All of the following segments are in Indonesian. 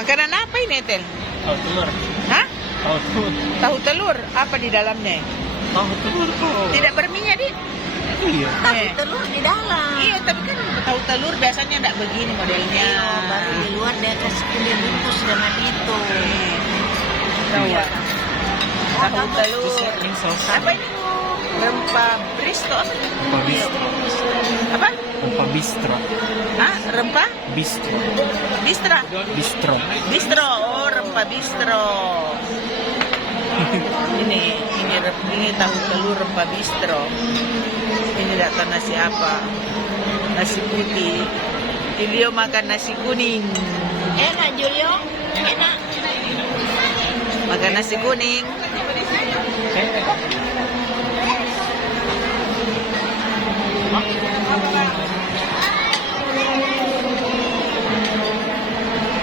Makanan apa ini, Tel? Tahu telur. Hah? Tahu telur. Tahu telur. Apa di dalamnya? Tahu telur kok. Tidak berminyak, Dik? Iya. Tapi telur di dalam. Iya, tapi kan tahu telur biasanya tidak begini modelnya. Baru di luar dia kasih dibungkus dengan itu. Tahu Iya. ya? Tahu telur. Ini saus. Apa ini? Rempah Bristo. Rempah bistro. Apa? Rempah bistro. Hah? Rempah? Bistro. Bistra. Bistro. Bistro. Oh, rempah bistro. ini tahu telur rempah bistro. Ini tidak tahu nasi apa. Nasi putih. Julio makan nasi kuning. Enak Julio, enak. Makan nasi kuning.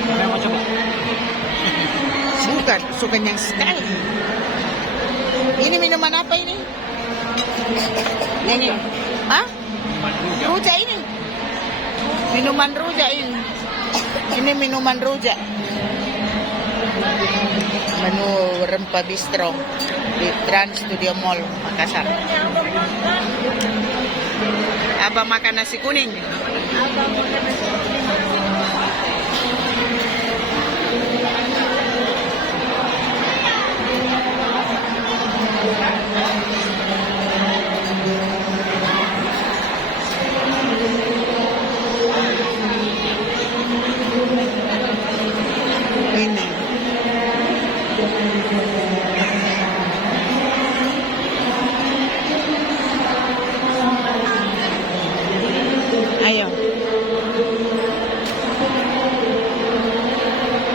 Mana yang mau coba? Bukan yang sekali. Ini minuman apa ini? Ini. Hah? Rujak ini. Minuman rujak ini. Ini minuman rujak. Menu rempah bistro di Trans Studio Mall Makassar. Apa makan nasi kuning? Abang makan nasi